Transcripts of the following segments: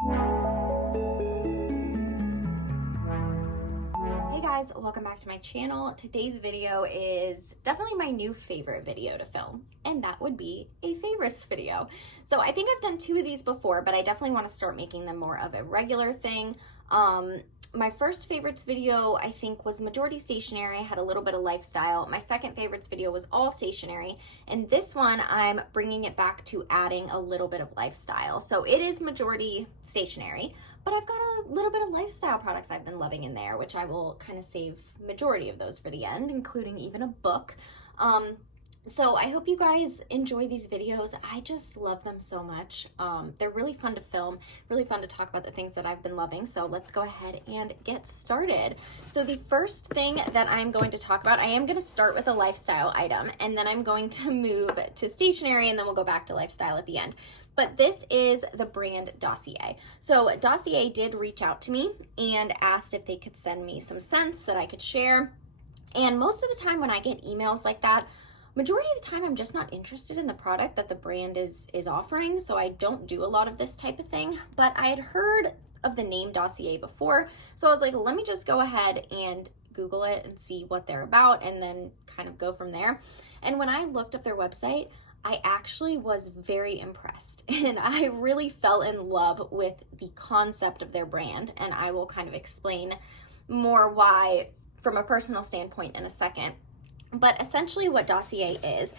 Hey guys, welcome back to my channel. Today's video is definitely my new favorite video to film, and that would be a favorites video. So I think I've done 2 of these before, but I definitely want to start making them more of a regular thing. My first favorites video, I think, was majority stationery, had a little bit of lifestyle. My second favorites video was all stationery, and this one I'm bringing it back to adding a little bit of lifestyle. So it is majority stationery, but I've got a little bit of lifestyle products I've been loving in there, which I will kind of save majority of those for the end, including even a book. So I hope you guys enjoy these videos. I just love them so much. They're really fun to film, really fun to talk about the things that I've been loving. So let's go ahead and get started. So the first thing that I'm going to talk about, I am going to start with a lifestyle item, and then I'm going to move to stationery, and then we'll go back to lifestyle at the end. But this is the brand Dossier. So Dossier did reach out to me and asked if they could send me some scents that I could share. And most of the time when I get emails like that, majority of the time I'm just not interested in the product that the brand is offering, so I don't do a lot of this type of thing. But I had heard of the name Dossier before, so I was like, let me just go ahead and Google it and see what they're about, and then kind of go from there. And when I looked up their website, I actually was very impressed, and I really fell in love with the concept of their brand, and I will kind of explain more why from a personal standpoint in a second. But essentially what Dossier is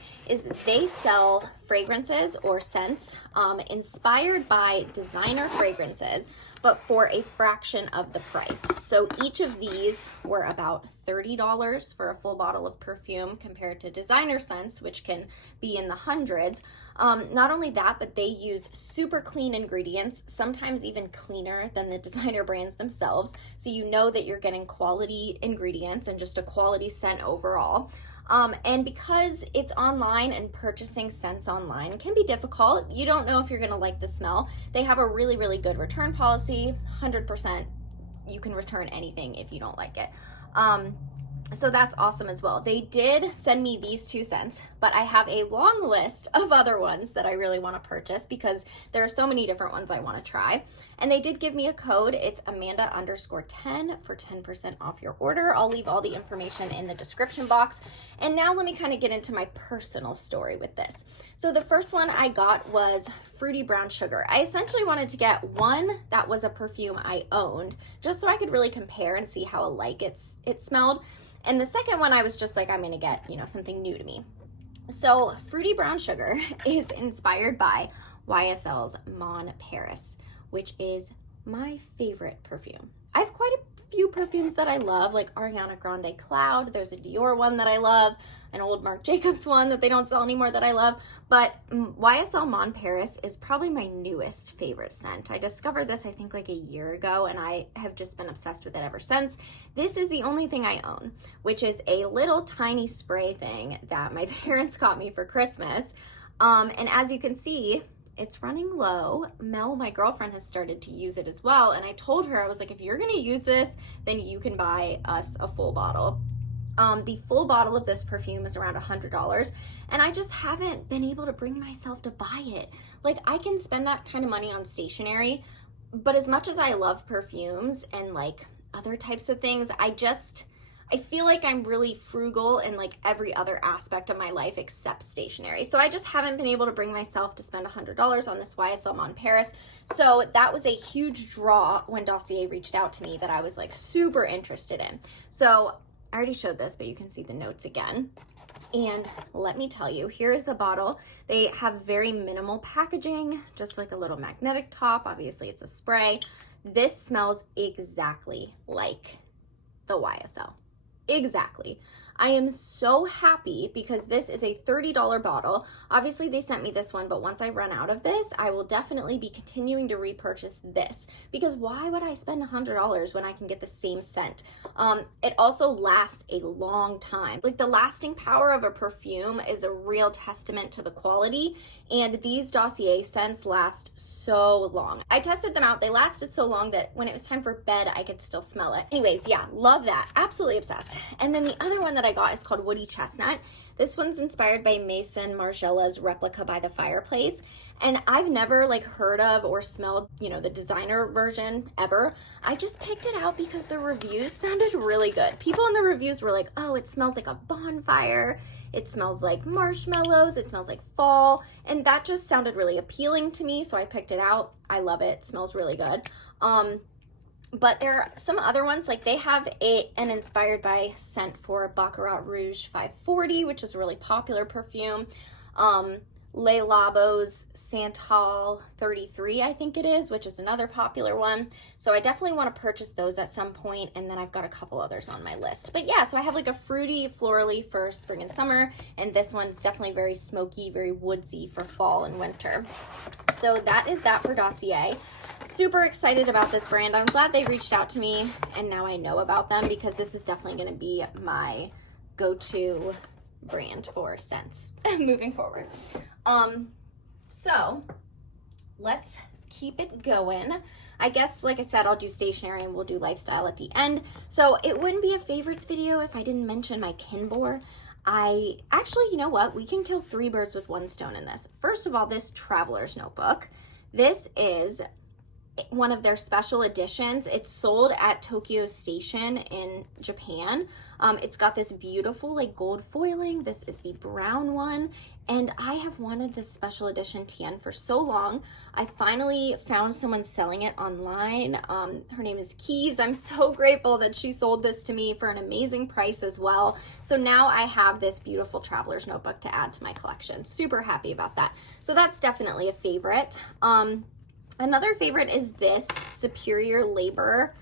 they sell fragrances or scents inspired by designer fragrances, but for a fraction of the price. So each of these were about $30 for a full bottle of perfume compared to designer scents, which can be in the hundreds. Not only that, but they use super clean ingredients, sometimes even cleaner than the designer brands themselves. So you know that you're getting quality ingredients and just a quality scent overall. And because it's online and purchasing scents online can be difficult, you don't know if you're gonna like the smell. They have a really, really good return policy, 100%. You can return anything if you don't like it. So that's awesome as well. They did send me these 2 scents, but I have a long list of other ones that I really want to purchase because there are so many different ones I want to try. And they did give me a code. It's Amanda_10 for 10% off your order. I'll leave all the information in the description box. And now let me kind of get into my personal story with this. So the first one I got was Fruity Brown Sugar. I essentially wanted to get one that was a perfume I owned, just so I could really compare and see how alike it smelled. And the second one, I was just like, I'm gonna get, something new to me. So Fruity Brown Sugar is inspired by YSL's Mon Paris, which is my favorite perfume. I have quite a few perfumes that I love, like Ariana Grande Cloud. There's a Dior one that I love, an old Marc Jacobs one that they don't sell anymore that I love. But YSL Mon Paris is probably my newest favorite scent. I discovered this, I think, like a year ago, and I have just been obsessed with it ever since. This is the only thing I own, which is a little tiny spray thing that my parents got me for Christmas. And as you can see, it's running low. Mel, my girlfriend, has started to use it as well. And I told her, I was like, if you're gonna use this, then you can buy us a full bottle. The full bottle of this perfume is around $100, and I just haven't been able to bring myself to buy it. Like, I can spend that kind of money on stationery, but as much as I love perfumes and like other types of things, I feel like I'm really frugal in like every other aspect of my life except stationery. So I just haven't been able to bring myself to spend $100 on this YSL Mon Paris. So that was a huge draw when Dossier reached out to me that I was like super interested in. So I already showed this, but you can see the notes again. And let me tell you, here's the bottle. They have very minimal packaging, just like a little magnetic top. Obviously it's a spray. This smells exactly like the YSL. Exactly. I am so happy because this is a $30 bottle. Obviously they sent me this one, but once I run out of this, I will definitely be continuing to repurchase this, because why would I spend $100 when I can get the same scent? It also lasts a long time. Like, the lasting power of a perfume is a real testament to the quality, and these Dossier scents last so long. I tested them out. They lasted so long that when it was time for bed, I could still smell it. Anyways, yeah, love that. Absolutely obsessed. And then the other one that I got is called Woody Chestnut. This one's inspired by Mason Margiela's Replica by the Fireplace. And I've never like heard of or smelled, you know, the designer version ever. I just picked it out because the reviews sounded really good. People in the reviews were like, oh, it smells like a bonfire. It smells like marshmallows. It smells like fall. And that just sounded really appealing to me. So I picked it out. I love it. It smells really good. But there are some other ones, like they have an inspired by scent for Baccarat Rouge 540, which is a really popular perfume. Le Labo's Santal 33, I think it is, which is another popular one. So I definitely want to purchase those at some point, and then I've got a couple others on my list. But yeah, so I have like a fruity, florally for spring and summer, and this one's definitely very smoky, very woodsy for fall and winter. So that is that for Dossier. Super excited about this brand. I'm glad they reached out to me, and now I know about them because this is definitely going to be my go-to brand for scents moving forward. So let's keep it going. I guess, like I said, I'll do stationery and we'll do lifestyle at the end. So it wouldn't be a favorites video if I didn't mention my Kinbor. You know what? We can kill 3 birds with 1 stone in this. First of all, this traveler's notebook. This is one of their special editions. It's sold at Tokyo Station in Japan. It's got this beautiful like gold foiling. This is the brown one, and I have wanted this special edition Tien for so long. I finally found someone selling it online. Her name is Keys. I'm so grateful that she sold this to me for an amazing price as well. So now I have this beautiful traveler's notebook to add to my collection. Super happy about that. So that's definitely a favorite. Another favorite is this Superior Labor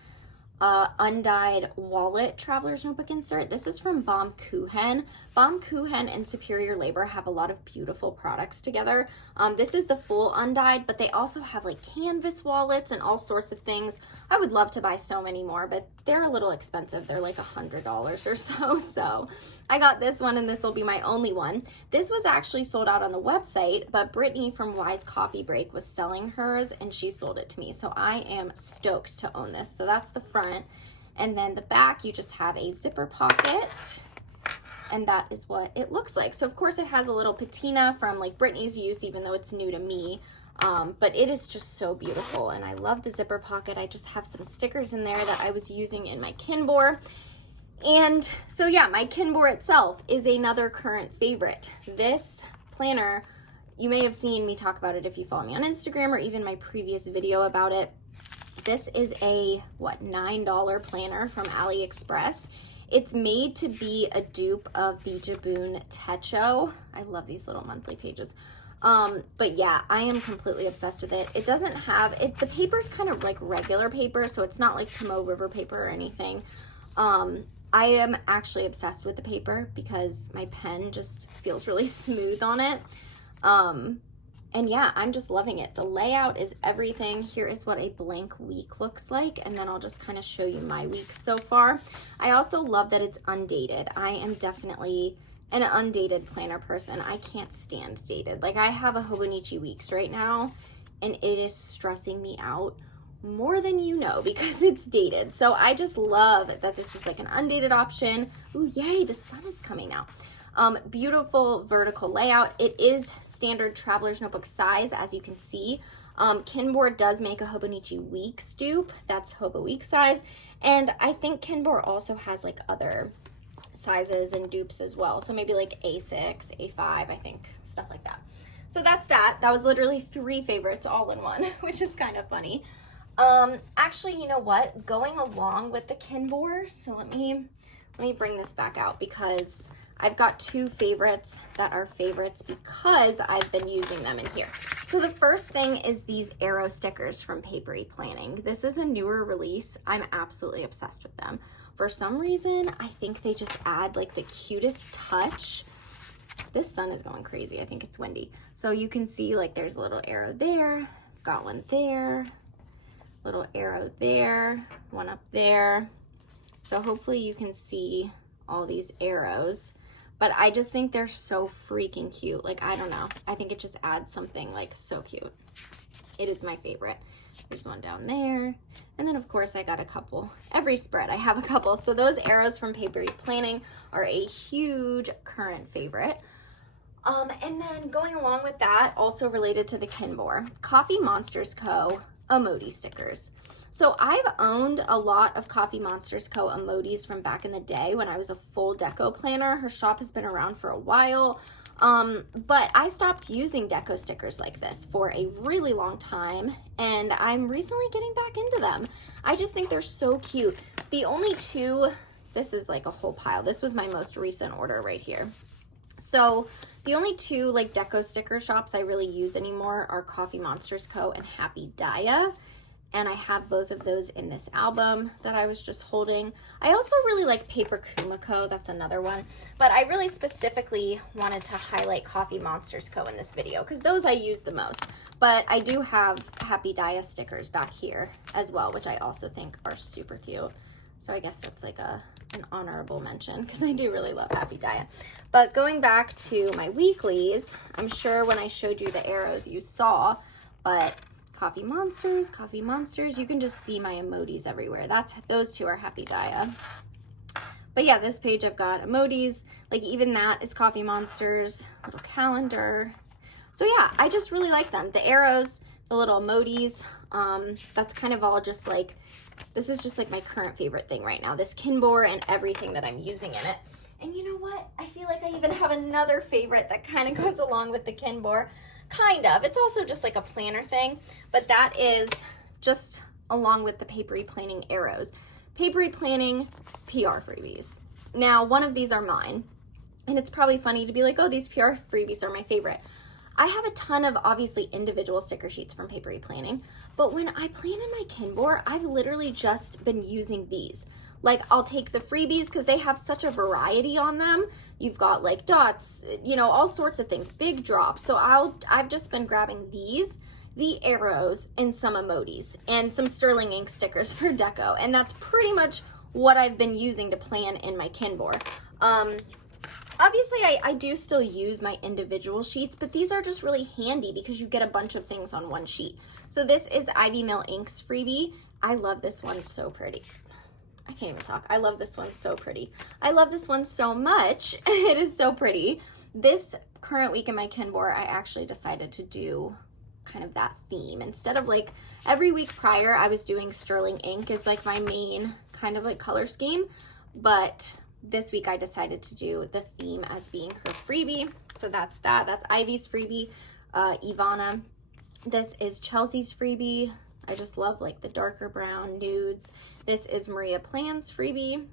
undyed wallet traveler's notebook insert. This is from Baum Kuchen. Baum Kuchen and Superior Labor have a lot of beautiful products together. This is the full undyed, but they also have like canvas wallets and all sorts of things. I would love to buy so many more, but they're a little expensive. They're like $100 or so. So I got this one, and this will be my only one. This was actually sold out on the website, but Brittany from Wise Coffee Break was selling hers, and she sold it to me. So I am stoked to own this. So that's the front. And then the back, you just have a zipper pocket. And that is what it looks like. So of course it has a little patina from like Brittany's use, even though it's new to me. But it is just so beautiful, and I love the zipper pocket. I just have some stickers in there that I was using in my Kinbor. And so yeah, my Kinbor itself is another current favorite. This planner, you may have seen me talk about it if you follow me on Instagram or even my previous video about it. This is a, $9 planner from AliExpress. It's made to be a dupe of the Jabun Techo. I love these little monthly pages. But yeah, I am completely obsessed with it. It doesn't have it, the paper's kind of like regular paper, so it's not like Tomoe River paper or anything. I am actually obsessed with the paper because my pen just feels really smooth on it. And yeah, I'm just loving it. The layout is everything. Here is what a blank week looks like, and then I'll just kind of show you my week so far. I also love that it's undated. I am definitely an undated planner person. I can't stand dated. Like, I have a Hobonichi Weeks right now, and it is stressing me out more than you know because it's dated. So I just love that this is like an undated option. Ooh, yay, the sun is coming out. Beautiful vertical layout. It is standard traveler's notebook size, as you can see. Kinbor does make a Hobonichi Weeks dupe. That's Hobo Week size. And I think Kinbor also has like other sizes and dupes as well. So maybe like A6, A5, I think, stuff like that. So that's that. That was literally 3 favorites all in one, which is kind of funny. Actually, you know what? Going along with the Kinbor, so let me bring this back out because I've got 2 favorites that are favorites because I've been using them in here. So the first thing is these arrow stickers from Papery Planning. This is a newer release. I'm absolutely obsessed with them. For some reason, I think they just add like the cutest touch. This sun is going crazy. I think it's windy. So you can see like there's a little arrow there, got one there, little arrow there, one up there. So hopefully you can see all these arrows. But I just think they're so freaking cute. Like, I don't know. I think it just adds something like so cute. It is my favorite. There's one down there. And then of course I got a couple. Every spread I have a couple. So those arrows from Papery Planning are a huge current favorite. And then going along with that, also related to the Kinbor, Coffee Monsters Co. emoji stickers. So I've owned a lot of Coffee Monsters Co. emojis from back in the day when I was a full deco planner. Her shop has been around for a while, but I stopped using deco stickers like this for a really long time, and I'm recently getting back into them. I just think they're so cute. The only two, this is like a whole pile. This was my most recent order right here. So the only two like deco sticker shops I really use anymore are Coffee Monsters Co. and Happy Daya. And I have both of those in this album that I was just holding. I also really like Paper Kumiko, that's another one. But I really specifically wanted to highlight Coffee Monsters Co. in this video because those I use the most. But I do have Happy Daya stickers back here as well, which I also think are super cute. So I guess that's like an honorable mention because I do really love Happy Daya. But going back to my weeklies, I'm sure when I showed you the arrows you saw, but Coffee Monsters, you can just see my emojis everywhere. Those two are Happy Daya. But yeah, this page I've got emojis, like even that is Coffee Monsters, little calendar. So yeah, I just really like them. The arrows, the little emojis, that's kind of all just like, this is just like my current favorite thing right now, this Kinbor and everything that I'm using in it. And you know what? I feel like I even have another favorite that kind of goes along with the Kinbor. Kind of. It's also just like a planner thing, but that is just along with the papery planning arrows. Papery planning PR freebies. Now, one of these are mine, and it's probably funny to be like, oh, these PR freebies are my favorite. I have a ton of obviously individual sticker sheets from Papery Planning, but when I plan in my Kinbor, I've literally just been using these. Like, I'll take the freebies because they have such a variety on them. You've got like dots, you know, all sorts of things, big drops. So I've just been grabbing these, the arrows, and some emojis, and some sterling ink stickers for deco. And that's pretty much what I've been using to plan in my Kinbor. Obviously, I do still use my individual sheets, but these are just really handy because you get a bunch of things on one sheet. So this is Ivy Mill Inks freebie. I love this one, so pretty. I can't even talk. I love this one, so pretty. I love this one so much. It is so pretty. This current week in my Kinbor, I actually decided to do kind of that theme. Instead of like every week prior, I was doing sterling ink as like my main kind of like color scheme, but this week I decided to do the theme as being her freebie. So that's that. That's Ivy's freebie, Ivana. This is Chelsea's freebie. I just love like the darker brown nudes. This is Maria Plan's freebie.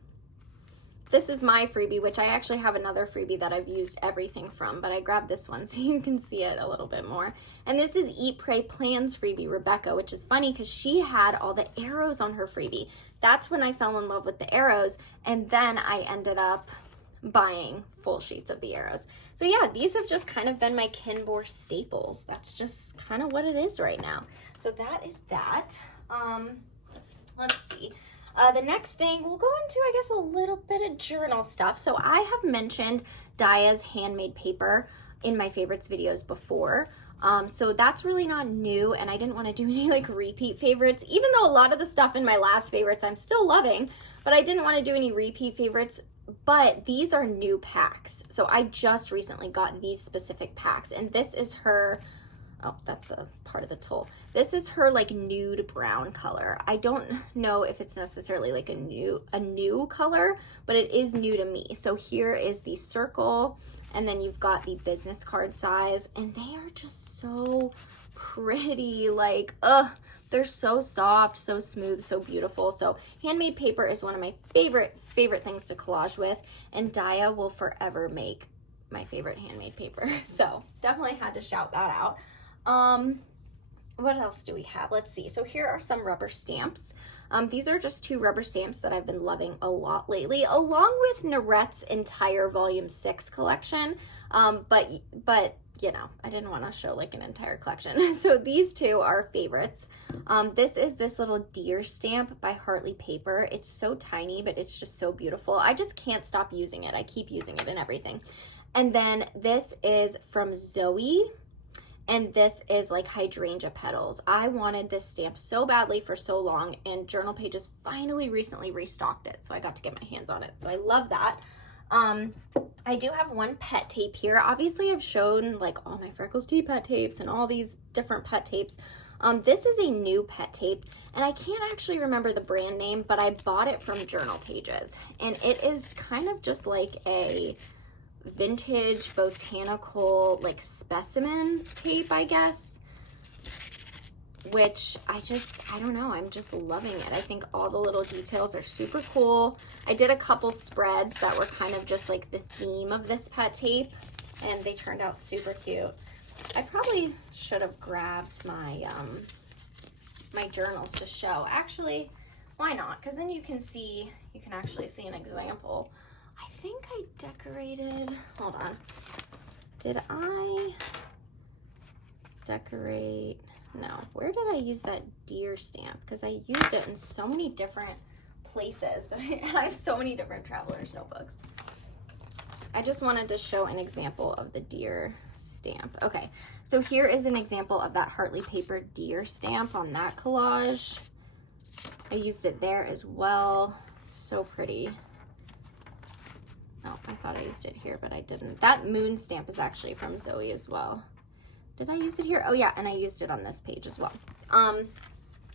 This is my freebie, which I actually have another freebie that I've used everything from, but I grabbed this one so you can see it a little bit more. And this is Eat, Pray, Plan's freebie, Rebecca, which is funny because she had all the arrows on her freebie. That's when I fell in love with the arrows, and then I ended up buying full sheets of the arrows. So yeah, these have just kind of been my Kinbor staples. That's just kind of what it is right now. So that is that. Let's see. The next thing, we'll go into, I guess, a little bit of journal stuff. So I have mentioned Daya's handmade paper in my favorites videos before. So that's really not new, and I didn't want to do any like repeat favorites, even though a lot of the stuff in my last favorites I'm still loving, but I didn't want to do any repeat favorites. But these are new packs. So I just recently got these specific packs, and this is her, oh, that's a part of the tulle. This is her like nude brown color. I don't know if it's necessarily like a new color, but it is new to me. So here is the circle, and then you've got the business card size, and they are just so pretty. Like, they're so soft, so smooth, so beautiful. So handmade paper is one of my favorite things to collage with, and Daya will forever make my favorite handmade paper. So definitely had to shout that out. What else do we have? Let's see. So here are some rubber stamps. These are just 2 rubber stamps that I've been loving a lot lately, along with Norette's entire volume 6 collection. But you know, I didn't want to show like an entire collection. So these 2 are favorites. This is this little deer stamp by Hartley Paper. It's so tiny, but it's just so beautiful. I just can't stop using it. I keep using it in everything. And then this is from Zoe, and this is like hydrangea petals. I wanted this stamp so badly for so long, and Journal Pages finally recently restocked it, so I got to get my hands on it. So I love that. I do have one pet tape here. Obviously, I've shown like all my Freckles Tea pet tapes and all these different pet tapes. This is a new pet tape, and I can't actually remember the brand name, but I bought it from Journal Pages, and it is kind of just like a vintage botanical like specimen tape, I guess, which I don't know, I'm just loving it. I think all the little details are super cool. I did a couple spreads that were kind of just like the theme of this pet tape, and they turned out super cute. I probably should have grabbed my my journals to show. Actually, why not? Because then you can actually see an example. I think I decorated, hold on. Did I decorate? No. Where did I use that deer stamp? Because I used it in so many different places that I have so many different traveler's notebooks. I just wanted to show an example of the deer stamp. Okay, so here is an example of that Hartley paper deer stamp on that collage. I used it there as well. So pretty. Oh, I thought I used it here, but I didn't. That moon stamp is actually from Zoe as well. Did I use it here? Oh yeah, and I used it on this page as well.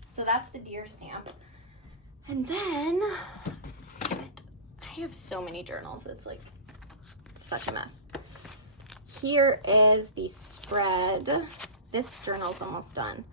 So that's the deer stamp. And then, I have so many journals. It's like such a mess. Here is the spread. This journal's almost done.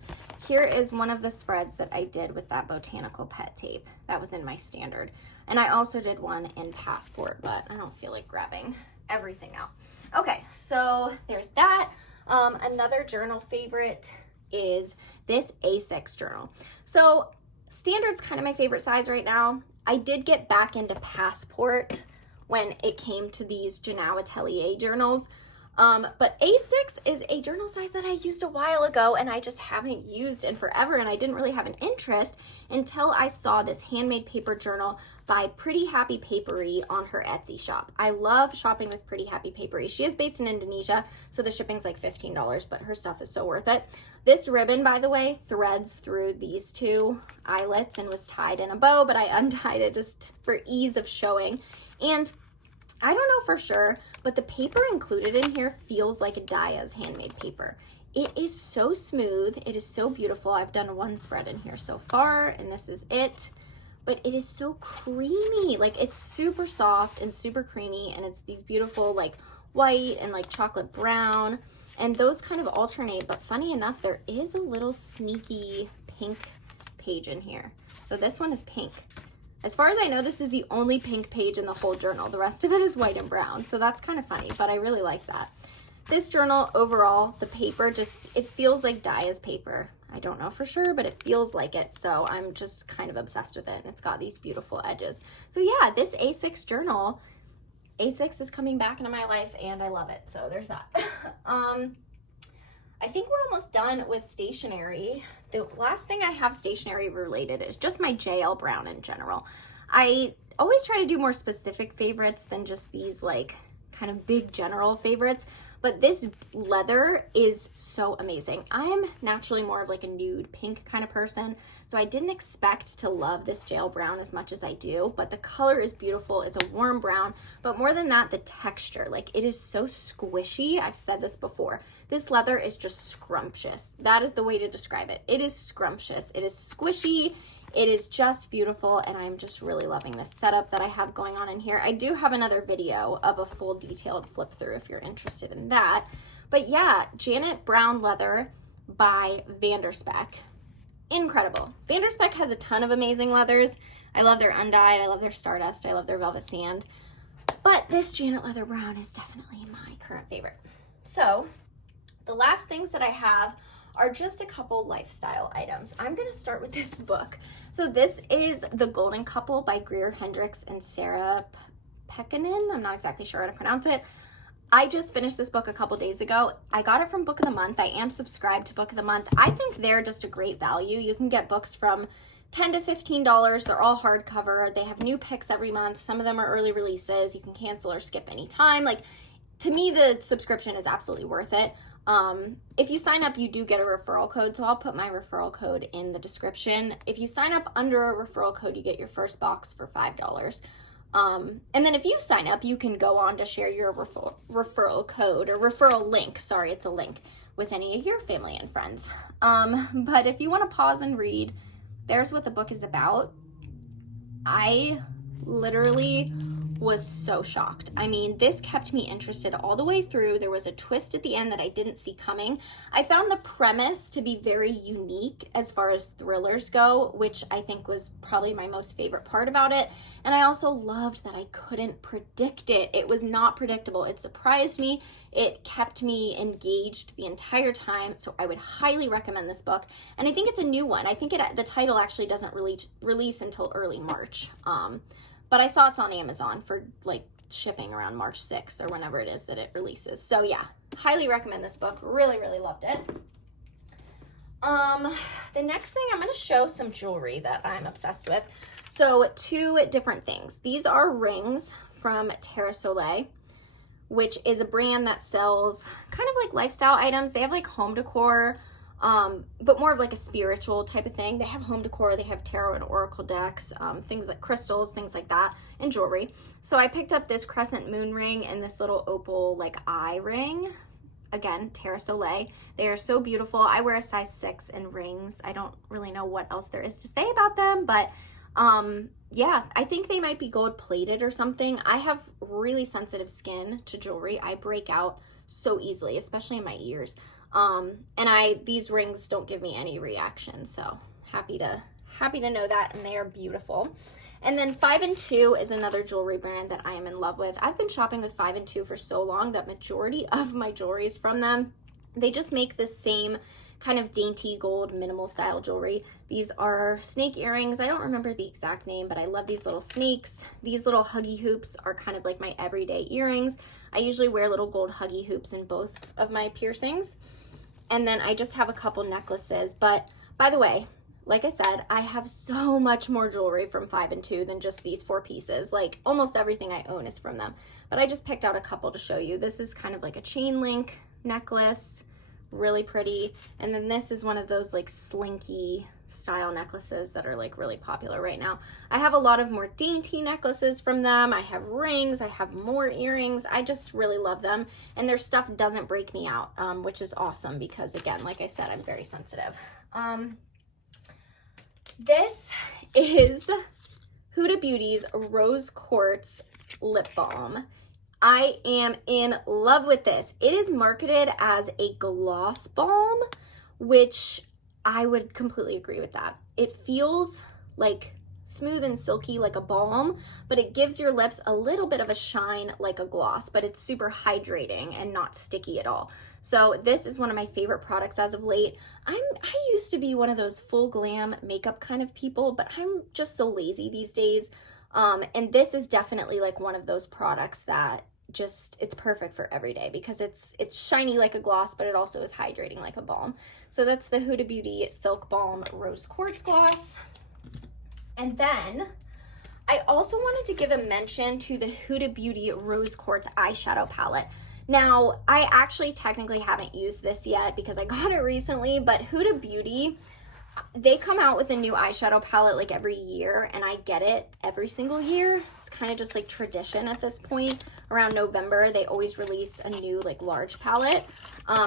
Here is one of the spreads that I did with that botanical pet tape. That was in my standard. And I also did one in Passport, but I don't feel like grabbing everything out. Okay, so there's that. Another journal favorite is this A6 journal. So standard's kind of my favorite size right now. I did get back into Passport when it came to these Janau Atelier journals. But A6 is a journal size that I used a while ago and I just haven't used in forever, and I didn't really have an interest until I saw this handmade paper journal by Pretty Happy Papery on her Etsy shop. I love shopping with Pretty Happy Papery. She is based in Indonesia, so the shipping's like $15, but her stuff is so worth it. This ribbon, by the way, threads through these two eyelets and was tied in a bow, but I untied it just for ease of showing. And I don't know for sure, but the paper included in here feels like a Daya's handmade paper. It is so smooth. It is so beautiful. I've done one spread in here so far, and this is it. But it is so creamy. Like, it's super soft and super creamy, and it's these beautiful, like, white and, like, chocolate brown. And those kind of alternate, but funny enough, there is a little sneaky pink page in here. So this one is pink. As far as I know, this is the only pink page in the whole journal. The rest of it is white and brown, so that's kind of funny, but I really like that. This journal, overall, the paper just, it feels like Daya's paper. I don't know for sure, but it feels like it, so I'm just kind of obsessed with it, and it's got these beautiful edges. So yeah, this A6 journal, A6 is coming back into my life, and I love it, so there's that. I think we're almost done with stationery. The last thing I have stationery related is just my JL Brown in general. I always try to do more specific favorites than just these like kind of big general favorites, but this leather is so amazing. I'm naturally more of like a nude pink kind of person, so I didn't expect to love this JL Brown as much as I do, but the color is beautiful. It's a warm brown, but more than that, the texture, like it is so squishy. I've said this before. This leather is just scrumptious. That is the way to describe it. It is scrumptious. It is squishy. It is just beautiful, and I'm just really loving this setup that I have going on in here. I do have another video of a full detailed flip through if you're interested in that. But yeah, Janet Brown leather by Vanderspeck. Incredible. Vanderspeck has a ton of amazing leathers. I love their undyed, I love their stardust, I love their velvet sand. But this Janet Leather Brown is definitely my current favorite. So the last things that I have are just a couple lifestyle items. I'm gonna start with this book. So this is The Golden Couple by Greer Hendricks and Sarah Pekkanen. I'm not exactly sure how to pronounce it. I just finished this book a couple days ago. I got it from Book of the Month. I am subscribed to Book of the Month. I think they're just a great value. You can get books from $10 to $15. They're all hardcover. They have new picks every month. Some of them are early releases. You can cancel or skip anytime. Like, to me, the subscription is absolutely worth it. If you sign up, you do get a referral code, so I'll put my referral code in the description. If you sign up under a referral code, you get your first box for $5. And then if you sign up, you can go on to share your referral code or referral link. Sorry, it's a link with any of your family and friends. But if you want to pause and read, there's what the book is about. I literally was so shocked. I mean, this kept me interested all the way through. There was a twist at the end that I didn't see coming. I found the premise to be very unique as far as thrillers go, which I think was probably my most favorite part about it. And I also loved that I couldn't predict it. It was not predictable. It surprised me. It kept me engaged the entire time. So I would highly recommend this book. And I think it's a new one. I think the title actually doesn't release until early March. But I saw it's on Amazon for like shipping around March 6th or whenever it is that it releases. So yeah, highly recommend this book. Really, really loved it. The next thing, I'm going to show some jewelry that I'm obsessed with. So 2 different things. These are rings from Terra Soleil, which is a brand that sells kind of like lifestyle items. They have like home decor, but more of like a spiritual type of thing. They have home decor, they have tarot and oracle decks, things like crystals, things like that, and jewelry. So I picked up this crescent moon ring and this little opal like eye ring. Again, Terra Soleil. They are so beautiful. I wear a size 6 in rings. I don't really know what else there is to say about them, but yeah, I think they might be gold plated or something. I have really sensitive skin to jewelry. I break out so easily, especially in my ears. And these rings don't give me any reaction, so happy to know that, and they are beautiful. And then 5 and 2 is another jewelry brand that I am in love with. I've been shopping with 5 and 2 for so long that majority of my jewelry is from them. They just make the same kind of dainty gold minimal style jewelry. These are snake earrings. I don't remember the exact name, but I love these little snakes. These little huggy hoops are kind of like my everyday earrings. I usually wear little gold huggy hoops in both of my piercings. And then I just have a couple necklaces. But by the way, like I said, I have so much more jewelry from 5 and 2 than just these 4 pieces. Like almost everything I own is from them. But I just picked out a couple to show you. This is kind of like a chain link necklace, really pretty. And then this is one of those like slinky style necklaces that are like really popular right now. I have a lot of more dainty necklaces from them. I have rings, I have more earrings. I just really love them, and their stuff doesn't break me out, which is awesome because, again, like I said, I'm very sensitive. This is Huda Beauty's Rose Quartz Lip Balm. I am in love with this. It is marketed as a gloss balm, which I would completely agree with that. It feels like smooth and silky like a balm, but it gives your lips a little bit of a shine like a gloss, but it's super hydrating and not sticky at all. So this is one of my favorite products as of late. I used to be one of those full glam makeup kind of people, but I'm just so lazy these days. And this is definitely like one of those products that just, it's perfect for every day because it's shiny like a gloss, but it also is hydrating like a balm. So that's the Huda Beauty Silk Balm Rose Quartz Gloss. And then I also wanted to give a mention to the Huda Beauty Rose Quartz Eyeshadow Palette. Now, I actually technically haven't used this yet because I got it recently, but Huda Beauty, they come out with a new eyeshadow palette like every year, and I get it every single year. It's kind of just like tradition at this point. Around November, they always release a new like large palette.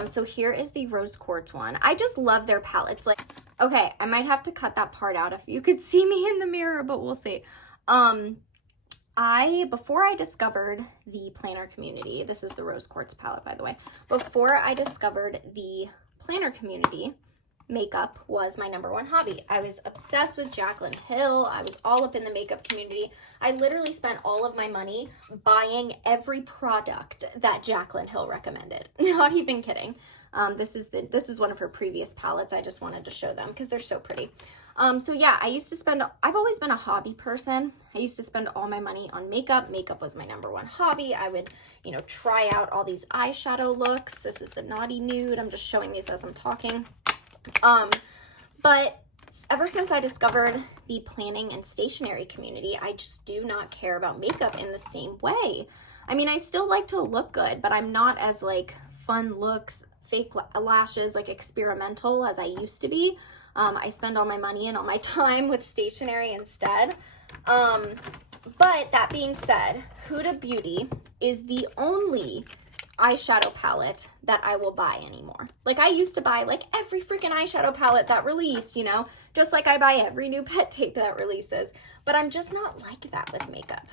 So here is the Rose Quartz one. I just love their palettes. Like, okay, I might have to cut that part out if you could see me in the mirror, but we'll see. Before I discovered the planner community, this is the Rose Quartz palette, by the way. Before I discovered the planner community, makeup was my #1 hobby. I was obsessed with Jaclyn Hill. I was all up in the makeup community. I literally spent all of my money buying every product that Jaclyn Hill recommended. Not even kidding. This is one of her previous palettes. I just wanted to show them because they're so pretty. So yeah, I've always been a hobby person. I used to spend all my money on makeup. Makeup was my #1 hobby. I would, try out all these eyeshadow looks. This is the Naughty Nude. I'm just showing these as I'm talking. But ever since I discovered the planning and stationery community, I just do not care about makeup in the same way. I mean, I still like to look good, but I'm not as like fun looks, fake lashes, like experimental as I used to be. I spend all my money and all my time with stationery instead. But that being said, Huda Beauty is the only eyeshadow palette that I will buy anymore. Like, I used to buy like every freaking eyeshadow palette that released, you know, just like I buy every new pet tape that releases. But I'm just not like that with makeup.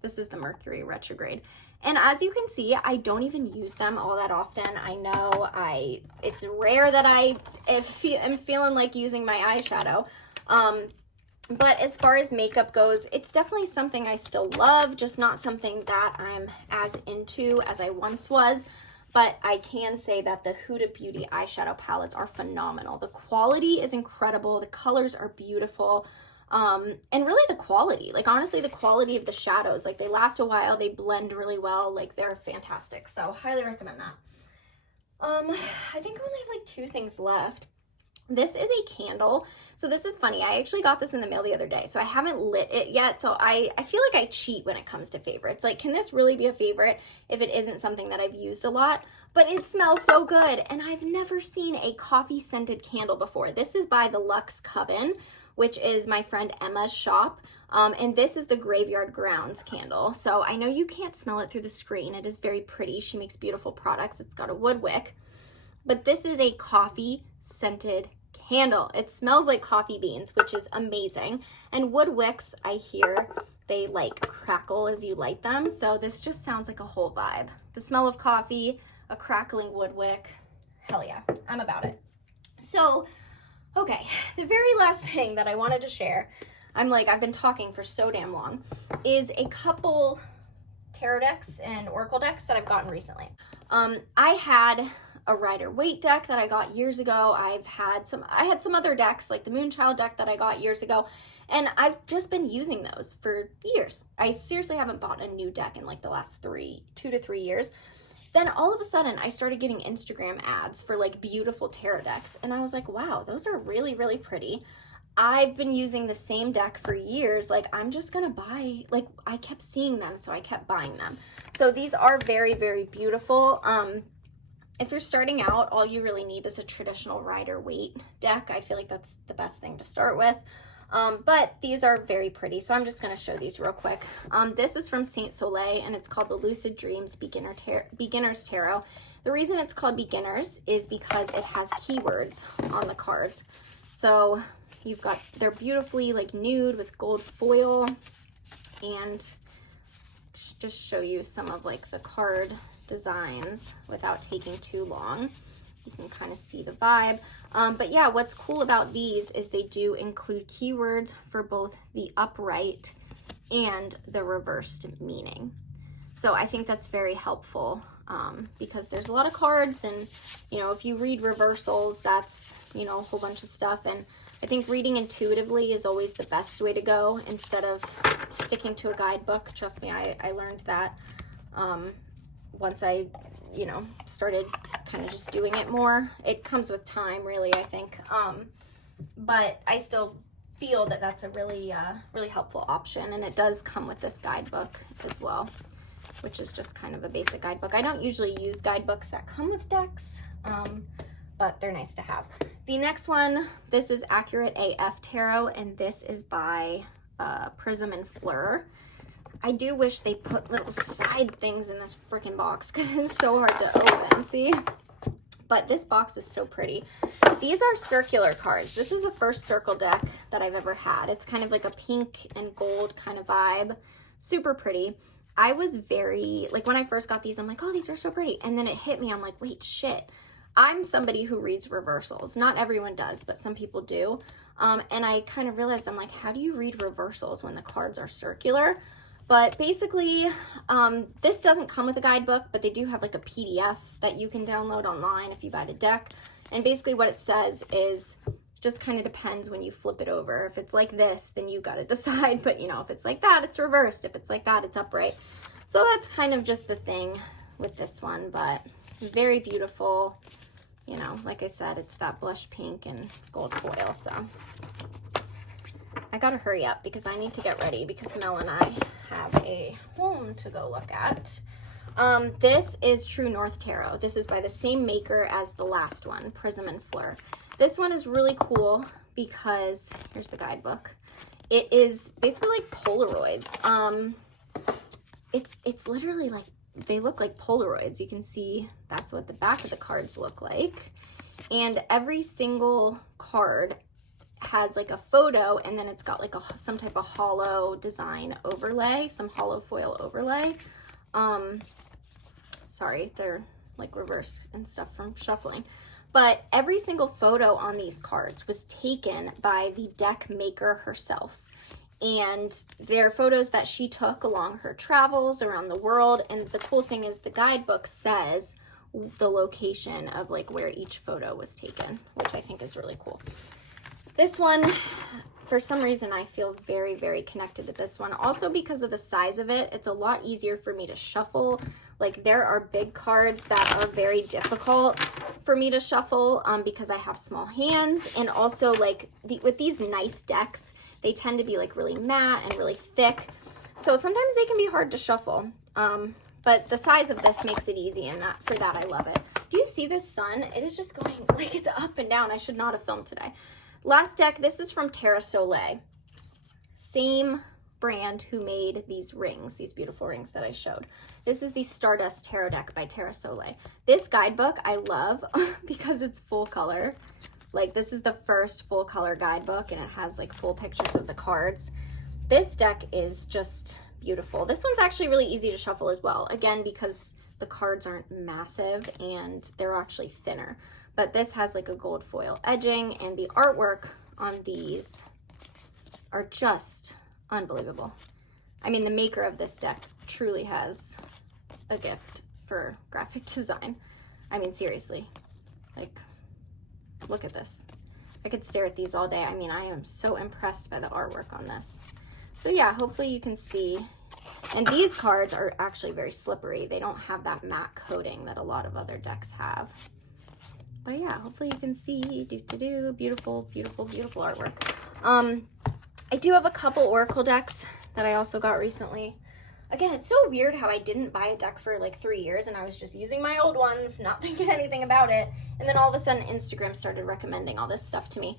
This is the Mercury retrograde. And as you can see, I don't even use them all that often. I know it's rare that I am feeling like using my eyeshadow. But as far as makeup goes, it's definitely something I still love, just not something that I'm as into as I once was. But I can say that the Huda Beauty eyeshadow palettes are phenomenal. The quality is incredible. The colors are beautiful. And really the quality, like honestly, the quality of the shadows, like they last a while, they blend really well, like they're fantastic. So highly recommend that. I think I only have like 2 things left. This is a candle. So this is funny. I actually got this in the mail the other day, so I haven't lit it yet. So I feel like I cheat when it comes to favorites. Like, can this really be a favorite if it isn't something that I've used a lot? But it smells so good, and I've never seen a coffee scented candle before. This is by the Luxe Coven, which is my friend Emma's shop. And this is the Graveyard Grounds candle. So I know you can't smell it through the screen. It is very pretty. She makes beautiful products. It's got a wood wick. But this is a coffee scented candle. It smells like coffee beans, which is amazing. And wood wicks, I hear they like crackle as you light them. So this just sounds like a whole vibe. The smell of coffee, a crackling wood wick. Hell yeah, I'm about it. So, okay, the very last thing that I wanted to share, I've been talking for so damn long, is a couple tarot decks and oracle decks that I've gotten recently. I had a Rider-Waite deck that I got years ago. I had some other decks, like the Moonchild deck that I got years ago, and I've just been using those for years. I seriously haven't bought a new deck in like the last 2 to 3 years. Then all of a sudden I started getting Instagram ads for like beautiful tarot decks, and I was like, wow, those are really, really pretty. I've been using the same deck for years. Like, I'm just gonna buy, like, I kept seeing them, so I kept buying them. So these are very, very beautiful. If you're starting out, all you really need is a traditional Rider-Waite deck. I feel like that's the best thing to start with. But these are very pretty, so I'm just going to show these real quick. This is from Saint Soleil, and it's called the Lucid Dreams Beginner's Tarot. The reason it's called Beginners is because it has keywords on the cards. So they're beautifully like nude with gold foil, and just show you some of like the card designs without taking too long. You can kind of see the vibe. But yeah, what's cool about these is they do include keywords for both the upright and the reversed meaning. So I think that's very helpful because there's a lot of cards, and you know, if you read reversals, that's, you know, a whole bunch of stuff. And I think reading intuitively is always the best way to go instead of sticking to a guidebook. Trust me, I learned that once I, you know, started kind of just doing it more. It comes with time, really, I think. But I still feel that that's a really, really helpful option. And it does come with this guidebook as well, which is just kind of a basic guidebook. I don't usually use guidebooks that come with decks, but they're nice to have. The next one, this is Accurate AF Tarot, and this is by Prism and Fleur. I do wish they put little side things in this freaking box because it's so hard to open, see? But this box is so pretty. These are circular cards. This is the first circle deck that I've ever had. It's kind of like a pink and gold kind of vibe. Super pretty. I was very, like when I first got these, I'm like, oh, these are so pretty. And then it hit me, I'm like, wait, shit. I'm somebody who reads reversals. Not everyone does, but some people do. And I kind of realized, I'm like, how do you read reversals when the cards are circular? But basically, this doesn't come with a guidebook, but they do have like a PDF that you can download online if you buy the deck. And basically what it says is, just kind of depends when you flip it over. If it's like this, then you got to decide. But you know, if it's like that, it's reversed. If it's like that, it's upright. So that's kind of just the thing with this one, but very beautiful. You know, like I said, it's that blush pink and gold foil. So I gotta hurry up because I need to get ready because Mel and I have a home to go look at. This is True North Tarot. This is by the same maker as the last one, Prism and Fleur. This one is really cool because, here's the guidebook. It is basically like Polaroids. It's literally like, they look like Polaroids. You can see that's what the back of the cards look like. And every single card has like a photo, and then it's got like some type of hollow design overlay, some hollow foil overlay. Sorry, they're like reversed and stuff from shuffling. But every single photo on these cards was taken by the deck maker herself. And they're photos that she took along her travels around the world. And the cool thing is the guidebook says the location of like where each photo was taken, which I think is really cool. This one, for some reason, I feel very, very connected to this one. Also because of the size of it, it's a lot easier for me to shuffle. Like there are big cards that are very difficult for me to shuffle because I have small hands. And also like with these nice decks, they tend to be like really matte and really thick. So sometimes they can be hard to shuffle. But the size of this makes it easy, and for that I love it. Do you see this sun? It is just going like it's up and down. I should not have filmed today. Last deck, this is from Terra Soleil. Same brand who made these rings, these beautiful rings that I showed. This is the Stardust Tarot deck by Terra Soleil. This guidebook I love because it's full color. Like this is the first full color guidebook, and it has like full pictures of the cards. This deck is just beautiful. This one's actually really easy to shuffle as well. Again, because the cards aren't massive and they're actually thinner. But this has like a gold foil edging, and the artwork on these are just unbelievable. I mean, the maker of this deck truly has a gift for graphic design. I mean, seriously, like, look at this. I could stare at these all day. I mean, I am so impressed by the artwork on this. So yeah, hopefully you can see. And these cards are actually very slippery. They don't have that matte coating that a lot of other decks have. But yeah, hopefully you can see. Beautiful, beautiful, beautiful artwork. I do have a couple Oracle decks that I also got recently. Again, it's so weird how I didn't buy a deck for like 3 years, and I was just using my old ones, not thinking anything about it. And then all of a sudden, Instagram started recommending all this stuff to me.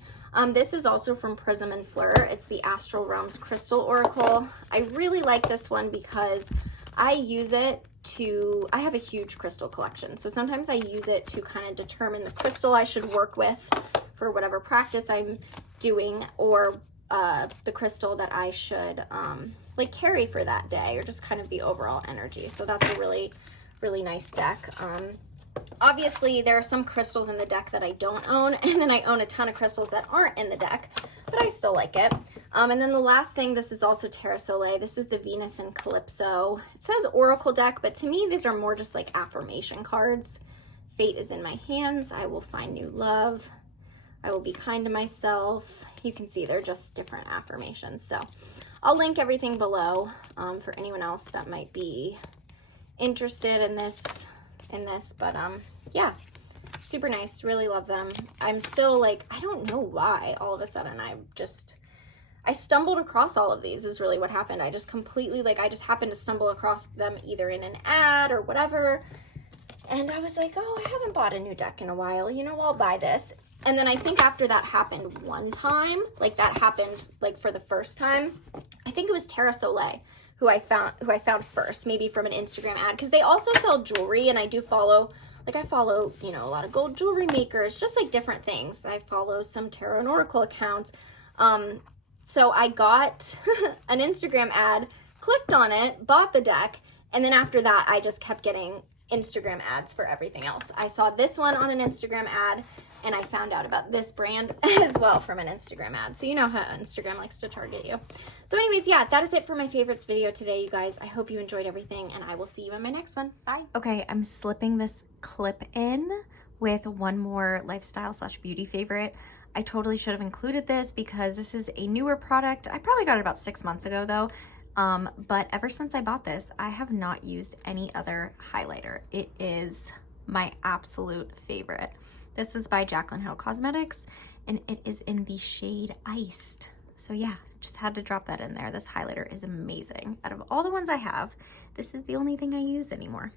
This is also from Prism and Fleur. It's the Astral Realms Crystal Oracle. I really like this one because I use it I have a huge crystal collection. So sometimes I use it to kind of determine the crystal I should work with for whatever practice I'm doing, or the crystal that I should like carry for that day, or just kind of the overall energy. So that's a really, really nice deck. Obviously there are some crystals in the deck that I don't own, and then I own a ton of crystals that aren't in the deck, but I still like it. And then the last thing, this is also Terra Soleil. This is the Venus and Calypso. It says Oracle deck, but to me these are more just like affirmation cards. Fate is in my hands. I will find new love. I will be kind to myself. You can see they're just different affirmations. So I'll link everything below for anyone else that might be interested in this. But yeah, super nice. Really love them. I'm still like, I don't know why all of a sudden I stumbled across all of these is really what happened. I just completely, like, I just happened to stumble across them either in an ad or whatever. And I was like, oh, I haven't bought a new deck in a while. You know, I'll buy this. And then I think after that happened one time, like that happened like for the first time, I think it was Terra Soleil who I found first, maybe from an Instagram ad, because they also sell jewelry, and I do follow, like I follow, you know, a lot of gold jewelry makers, just like different things. I follow some tarot and oracle accounts. So I got an Instagram ad, clicked on it, bought the deck, and then after that, I just kept getting Instagram ads for everything else. I saw this one on an Instagram ad, and I found out about this brand as well from an Instagram ad. So you know how Instagram likes to target you. So anyways, yeah, that is it for my favorites video today, you guys. I hope you enjoyed everything, and I will see you in my next one. Bye. Okay, I'm slipping this clip in with one more lifestyle/beauty favorite. I totally should have included this because this is a newer product. I probably got it about 6 months ago though. But ever since I bought this, I have not used any other highlighter. It is my absolute favorite. This is by Jaclyn Hill Cosmetics, and it is in the shade Iced. So yeah, just had to drop that in there. This highlighter is amazing. Out of all the ones I have, this is the only thing I use anymore.